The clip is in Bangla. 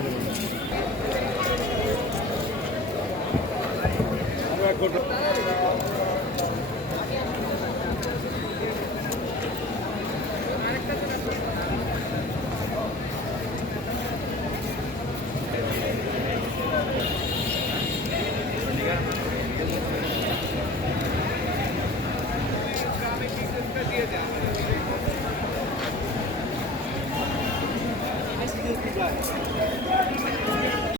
দিয়ে Yeah.